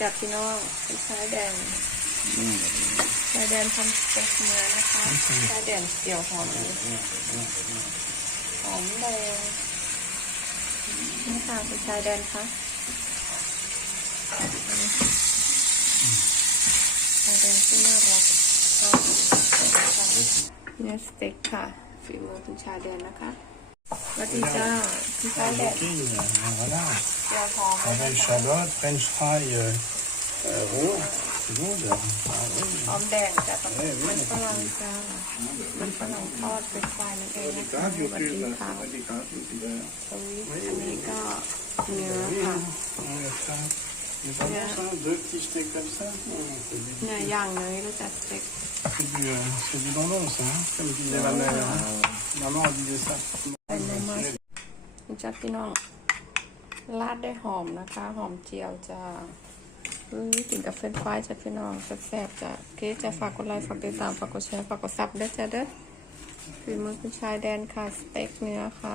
จับพี่น้องเป็นชายแดนชายแดนทำสเต็กเนื้อนะคะชายแดนเกี่ยวหอมเลยหอมแดงนี่ค่ะคุณชายแดนคะชายแดนที่น่ารักเนื้อสเต็กค่ะฝีมือคุณชาแดนนะคะสวัสดีจ้าคุณชายแดน กี่ยวหอมเลย Avec นะคะ Charlotte, French fry euh, euh, rond. C'est bon, là. Ah, oui. หอมแดงจากมันฝรั่งจ้ามันฝรั่งทอดเป็นไฟนั่นเองนะคะสวัสดีค่ะสวีทอันนี้ก็เนื้อค่ะ On va faire- C'est pas bon, ça Deux petits steaks comme ça Non, C'est du, เนื้อย่างเนยรู้จักสเต็ก c'est du, euh, c'est du dindon, ça, hein, comme disait ma mère. hein. Maman, elle disait ça. เป็นเนื้อมารู้จักพี่น้อง ราดได้หอมนะคะ หอมเจียวจ้าอุ้ยกินกับเฟรนฟรายจะพี่น้องแซ่บๆจะโอเคจะฝากกดไลค์ฝากติดตามฝากกดแชร์ฝากกดซับด้วยจ้ะเด้อฝีมือคุณชายแดนค่ะ สเต็กเนื้อค่ะ